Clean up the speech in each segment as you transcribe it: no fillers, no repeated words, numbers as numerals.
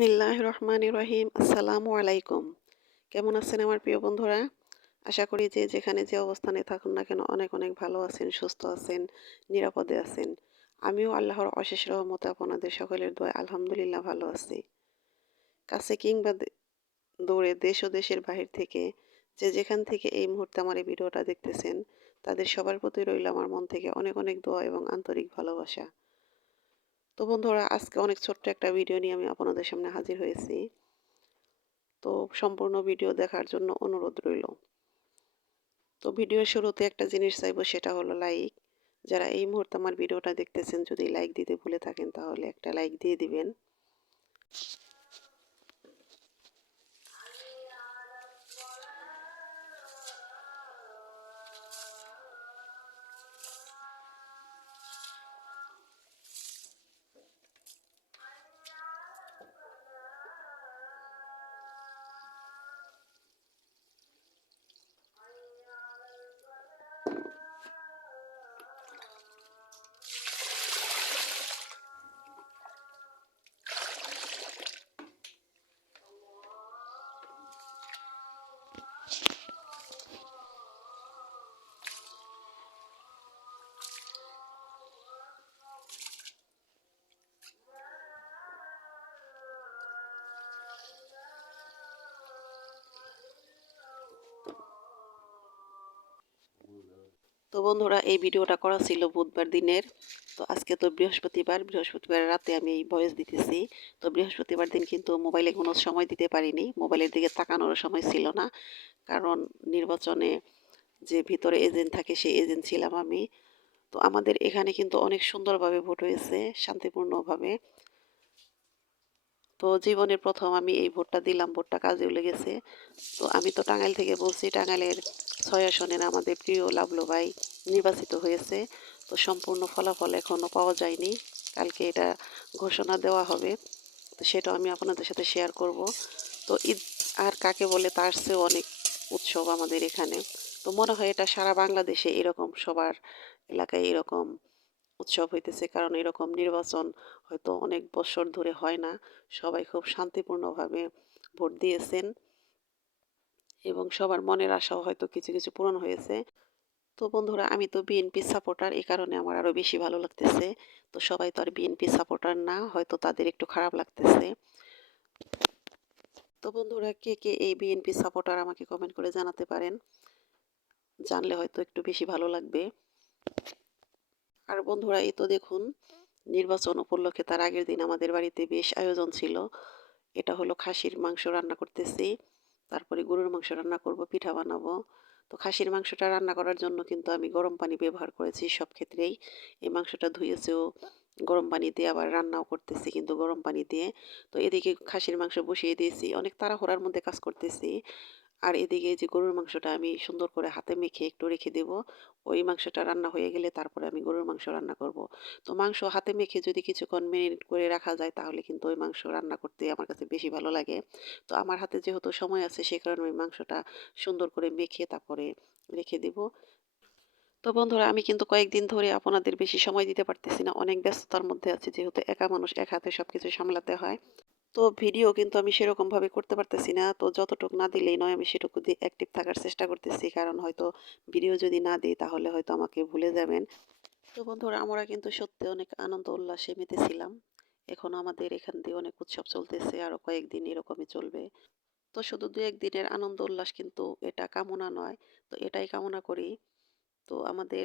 বিসমিল্লাহির রহমানির রহিম। আসসালামু আলাইকুম। কেমন আছেন আমার প্রিয় বন্ধুরা? আশা করি যে যেখানে যে অবস্থানে থাকুন না কেন অনেক অনেক ভালো আছেন, সুস্থ আছেন, নিরাপদে আছেন। আমিও আল্লাহর অশেষ রহমতে আপনাদের সকলের দোয়ায় আলহামদুলিল্লাহ ভালো আছি। কাছে কিংবা দূরে দেশ ও দেশের বাহির থেকে যে যেখান থেকে এই মুহূর্তে আমার এই ভিডিওটা দেখতেছেন, তাদের সবার প্রতি রইল আমার মন থেকে অনেক অনেক দোয়া এবং আন্তরিক ভালোবাসা। তো বন্ধুরা, আজকে অনেক ছোট্ট একটা ভিডিও নিয়ে আমি আপনাদের সামনে হাজির হয়েছি। তো সম্পূর্ণ ভিডিও দেখার জন্য অনুরোধ রইল। তো ভিডিওর শুরুতে একটা জিনিস চাইবো, সেটা হলো লাইক। যারা এই মুহূর্তে আমার ভিডিওটা দেখতেছেন, যদি লাইক দিতে ভুলে থাকেন তাহলে একটা লাইক দিয়ে দিবেন। তো বন্ধুরা, এই ভিডিওটা করা ছিল বুধবার দিনের। তো আজকে তো বৃহস্পতিবার রাতে আমি এই ভয়েস দিতেছি। তো বৃহস্পতিবার দিন কিন্তু মোবাইলে কোনো সময় দিতে পারিনি, মোবাইলের দিকে তাকানোর সময় ছিল না। কারণ নির্বাচনে যে ভিতরে এজেন্ট থাকে সেই এজেন্ট ছিলাম আমি। তো আমাদের এখানে কিন্তু অনেক সুন্দরভাবে ভোট হয়েছে, শান্তিপূর্ণভাবে। তো জীবনের প্রথম আমি এই ভোটটা দিলাম, ভোটটা কাজেও লেগেছে। তো আমি তো টাঙ্গাইল থেকে বলছি, টাঙ্গাইলের ৬ আসনের আমাদের প্রিয় লাভলু ভাই নির্বাচিত হয়েছে। তো সম্পূর্ণ ফলাফল এখনও পাওয়া যায়নি, কালকে এটা ঘোষণা দেওয়া হবে। তো সেটাও আমি আপনাদের সাথে শেয়ার করব। তো ঈদ আর কাকে বলে, তার চেয়েও অনেক উৎসব আমাদের এখানে। তো মনে হয় এটা সারা বাংলাদেশে এরকম, সবার এলাকায় এরকম উৎসব হইতেছে, কারণ এরকম নির্বাচন হয়তো অনেক বছর ধরে হয় না। সবাই খুব শান্তিপূর্ণভাবে ভোট দিয়েছেন এবং সবার মনের আশাও হয়তো কিছু কিছু পূরণ হয়েছে। তো বন্ধুরা, আমি তো বিএনপি সাপোর্টার, এই কারণে আমার আরও বেশি ভালো লাগতেছে। তো সবাই তো আর বিএনপি সাপোর্টার না, হয়তো তাদের একটু খারাপ লাগতেছে। তো বন্ধুরা, কে কে এই বিএনপি সাপোর্টার আমাকে কমেন্ট করে জানাতে পারেন, জানলে হয়তো একটু বেশি ভালো লাগবে। আর বন্ধুরা, এই তো দেখুন, নির্বাচন উপলক্ষে তার আগের দিন আমাদের বাড়িতে বেশ আয়োজন ছিল। এটা হলো খাসির মাংস রান্না করতেছি, তারপরে গরুর মাংস রান্না করব, পিঠা বানাবো। তো খাসির মাংসটা রান্না করার জন্য কিন্তু আমি গরম পানি ব্যবহার করেছি সব ক্ষেত্রেই। এই মাংসটা ধুয়েছেও গরম পানি দিয়ে, আবার রান্নাও করতেছি কিন্তু গরম পানি দিয়ে। তো এদিকে খাসির মাংস বসিয়ে দিয়েছি, অনেক তাড়াহুড়ার মধ্যে কাজ করতেছি। আর এদিকে যে গরুর মাংসটা আমি সুন্দর করে হাতে মেখে একটু রেখে দেব। ওই মাংসটা রান্না হয়ে গেলে তারপরে আমি গরুর মাংস রান্না করব। তো মাংস হাতে মেখে যদি কিছুক্ষণ মেরিনেট করে রাখা যায়, তাহলে কিন্তু ওই মাংস রান্না করতে আমার কাছে বেশি ভালো লাগে। তো আমার হাতে যেহেতু সময় আছে, সে কারণে ওই মাংসটা সুন্দর করে মেখে তারপরে রেখে দেব। তো বন্ধুরা, আমি কিন্তু কয়েকদিন ধরে আপনাদের বেশি সময় দিতে পারতেছি না, অনেক ব্যস্ততার মধ্যে আছি, যেহেতু একা মানুষ, এক হাতে সব কিছু সামলাতে হয়। তো ভিডিও কিন্তু আমি সেরকমভাবে করতে পারতেছি না। তো যতটুকু না দিলেই নয়, আমি সেটুকু দিয়ে অ্যাক্টিভ থাকার চেষ্টা করতেছি, কারণ হয়তো ভিডিও যদি না দিই তাহলে হয়তো আমাকে ভুলে যাবেন। তো বন্ধুরা, আমরা কিন্তু সত্যি অনেক আনন্দ উল্লাসে মেতেছিলাম। এখন আমাদের এখান দিয়ে অনেক উৎসব চলতেছে, আরও কয়েকদিন এরকমই চলবে। তো শুধু দু একদিনের আনন্দ উল্লাস কিন্তু এটা কামনা নয়। তো এটাই কামনা করি, তো আমাদের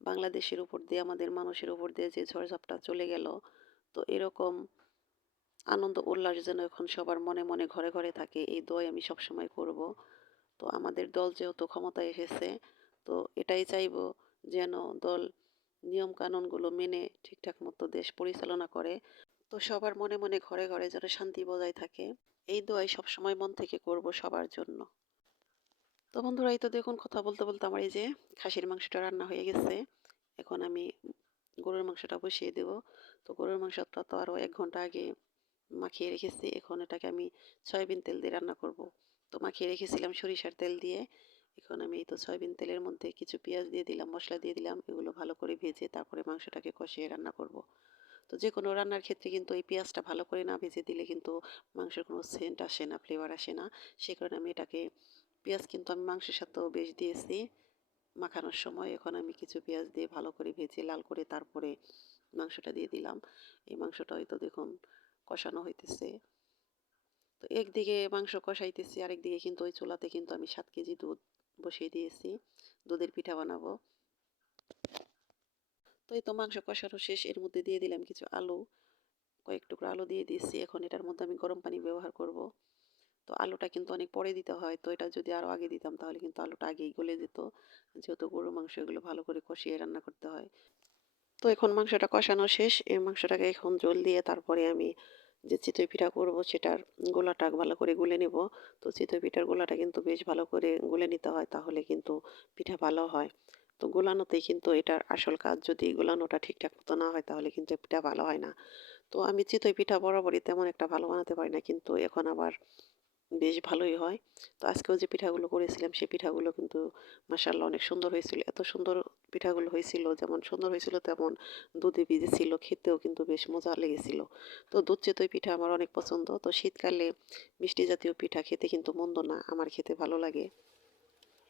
বাংলাদেশের উপর দিয়ে, আমাদের মানুষের উপর দিয়ে যে ঝড়ঝাপটা চলে গেল, তো এরকম আনন্দ উল্লাস যেন এখন সবার মনে মনে ঘরে ঘরে থাকে, এই দোয়াই আমি সবসময় করব। তো আমাদের দল যেহেতু ক্ষমতায় এসেছে, তো এটাই চাইব যেন দল নিয়ম কানুনগুলো মেনে ঠিকঠাক মতো দেশ পরিচালনা করে। তো সবার মনে মনে ঘরে ঘরে যেন শান্তি বজায় থাকে, এই দোয়াই সবসময় মন থেকে করব সবার জন্য। তো বন্ধুরা, এই তো দেখুন, কথা বলতে বলতে আমার এই যে খাসির মাংসটা রান্না হয়ে গেছে। এখন আমি গরুর মাংসটা বসিয়ে দেব। তো গরুর মাংসটা তো আরও ১ ঘন্টা আগে মাখিয়ে রেখেছি। এখন এটাকে আমি সয়াবিন তেল দিয়ে রান্না করব। তো মাখিয়ে রেখেছিলাম সরিষার তেল দিয়ে। এখন আমি এই তো সয়াবিন তেলের মধ্যে কিছু পেঁয়াজ দিয়ে দিলাম, মশলা দিয়ে দিলাম, এগুলো ভালো করে ভেজে তারপরে মাংসটাকে কষিয়ে রান্না করব। তো তো যে কোনো রান্নার ক্ষেত্রে কিন্তু এই পেঁয়াজটা ভালো করে না ভেজে দিলে কিন্তু মাংসের কোনো সেন্ট আসে না, ফ্লেভার আসে না। সে কারণে আমি এটাকে পেঁয়াজ কিন্তু আমি মাংসের সাথেও বেশ দিয়েছি মাখানোর সময়। এখন আমি কিছু পেঁয়াজ দিয়ে ভালো করে ভেজে লাল করে তারপরে মাংসটা দিয়ে দিলাম। এই মাংসটা হয়তো দেখুন কষানো হইতেছে। তো একদিকে মাংস কষাইতেছি, আরেকদিকে কিন্তু ওই চুলাতে কিন্তু আমি 7 কেজি দুধ বসিয়ে দিয়েছি। দুধের পিঠা বানাবো। তো এই তো মাংস কষানো শেষ, এর মধ্যে দিয়ে দিলাম কিছু আলু, কয়েক টুকরো আলু দিয়ে দিয়েছি। এখন এটার মধ্যে আমি গরম পানি ব্যবহার করব। তো আলুটা কিন্তু অনেক পরে দিতে হয়, তো এটা যদি আরও আগে দিতাম তাহলে কিন্তু আলুটা আগেই গলে যেত, যেহেতু গরুর মাংস এগুলো ভালো করে কষিয়ে রান্না করতে হয়। তো এখন মাংসটা কষানো শেষ, এই মাংসটাকে এখন জল দিয়ে তারপরে আমি যে চিতই পিঠা করব সেটার গোলাটা ভালো করে গুলে নেব। তো চিতই পিঠার গোলাটা কিন্তু বেশ ভালো করে গুলে নিতে হয়, তাহলে কিন্তু পিঠা ভালো হয়। তো গোলানোতেই কিন্তু এটার আসল কাজ, যদি গোলানোটা ঠিকঠাক মতো না হয় তাহলে কিন্তু পিঠা ভালো হয় না। তো আমি চিতই পিঠা বরাবরই তেমন একটা ভালো বানাতে পারি না, কিন্তু এখন আবার বেশ ভালোই হয়। তো আজকেও যে পিঠাগুলো করেছিলাম সেই পিঠাগুলো কিন্তু মাশাআল্লাহ অনেক সুন্দর হয়েছিল। এত সুন্দর পিঠাগুলো হয়েছিল, যেমন সুন্দর হয়েছিল তেমন দুধে ভিজেছিল, খেতেও কিন্তু বেশ মজা লেগেছিল। তো দুধ চিতই পিঠা আমার অনেক পছন্দ। তো শীতকালে মিষ্টি জাতীয় পিঠা খেতে কিন্তু মন্দ না, আমার খেতে ভালো লাগে।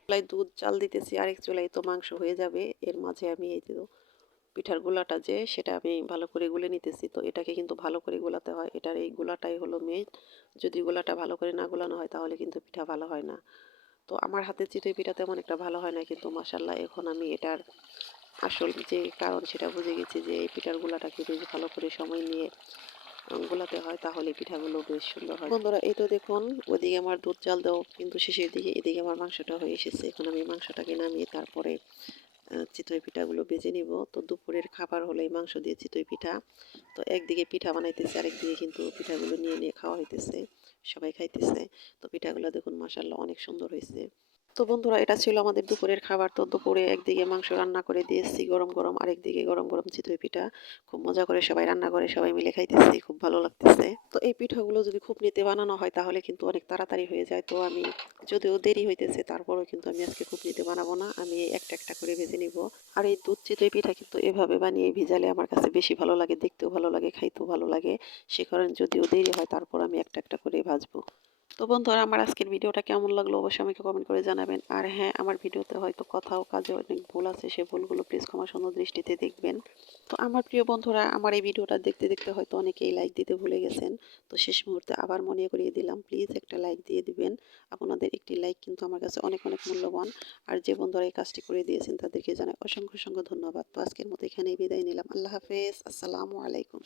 চুলায় দুধ চাল দিতেছি, আরেক চুলায় তো মাংস হয়ে যাবে। এর মাঝে আমি এই তো পিঠার গোলাটা যে সেটা আমি ভালো করে গুলে নিতেছি। তো এটাকে কিন্তু ভালো করে গোলাতে হয়, এটার এই গোলাটাই হলো মেইন। যদি গোলাটা ভালো করে না গোলানো হয় তাহলে কিন্তু পিঠা ভালো হয় না। তো আমার হাতের চিতই পিঠা তেমন একটা ভালো হয় না, কিন্তু মাশাল্লাহ এখন আমি এটার আসল যে কারণ সেটা বুঝে গেছি, যে এই পিঠার গোলাটাকে বেশ ভালো করে সময় নিয়ে গোলাতে হয়, তাহলে পিঠাগুলো বেশ সুন্দর হয়। বন্ধুরা এই তো দেখুন, ওদিকে আমার দুধ জাল দেওয়া কিন্তু শেষের দিকে, এদিকে আমার মাংসটা হয়ে এসেছে। এখন আমি মাংসটাকে নামিয়ে তারপরে চিতই পিঠাগুলো ভেজে নিব। তো দুপুরের খাবার হলো এই মাংস দিয়ে চিতই পিঠা। তো একদিকে পিঠা বানাইতেছে, আরেকদিকে কিন্তু পিঠাগুলো নিয়ে নিয়ে খাওয়া হইতেছে, সবাই খাইতেছে। তো পিঠাগুলো দেখুন মাশাআল্লাহ অনেক সুন্দর হয়েছে। তো বন্ধুরা এটা ছিল আমাদের দুপুরের খাবার। তো দুপুরে একদিকে মাংস রান্না করে দিয়েছি গরম গরম, আরেকদিকে গরম গরম চিতই পিঠা। খুব মজা করে সবাই রান্না করে সবাই মিলে খাইতেছি, খুব ভালো লাগতেছে। তো এই পিঠাগুলো যদি খুবনিতে বানানো হয় তাহলে কিন্তু অনেক তাড়াতাড়ি হয়ে যায়। তো আমি যদিও দেরি হইতেছে তারপরেও কিন্তু আমি আজকে খুবনিতে বানাবো না, আমি একটা একটা করে ভেজে নিব। আর এই দুধ চিতই পিঠা কিন্তু এভাবে বানিয়ে ভিজালে আমার কাছে বেশি ভালো লাগে, দেখতেও ভালো লাগে, খাইতেও ভালো লাগে। সে কারণে যদিও দেরি হয় তারপর আমি একটা একটা করে ভাজবো। তো বন্ধুরা আমার আজকের ভিডিওটা কেমন লাগলো অবশ্যই আমাকে কমেন্ট করে জানাবেন। আর হ্যাঁ, আমার ভিডিওতে হয়তো কথা ও কাজে অনেক ভুল আছে, সে ভুলগুলো প্লিজ ক্ষমা সুন্দর দৃষ্টিতে দেখবেন। তো আমার প্রিয় বন্ধুরা আমার এই ভিডিওটা দেখতে দেখতে হয়তো অনেকেই লাইক দিতে ভুলে গেছেন। তো শেষ মুহূর্তে আবার মনে করিয়ে দিলাম, প্লিজ একটা লাইক দিয়ে দিবেন। আপনাদের একটি লাইক কিন্তু আমার কাছে অনেক অনেক মূল্যবান। আর যে বন্ধুরা এই কাজটি করে দিয়েছেন তাদেরকে জানাই অসংখ্য অসংখ্য ধন্যবাদ। তো আজকের মতো এখানেই বিদায় নিলাম। আল্লাহ হাফেজ, আসসালামু আলাইকুম।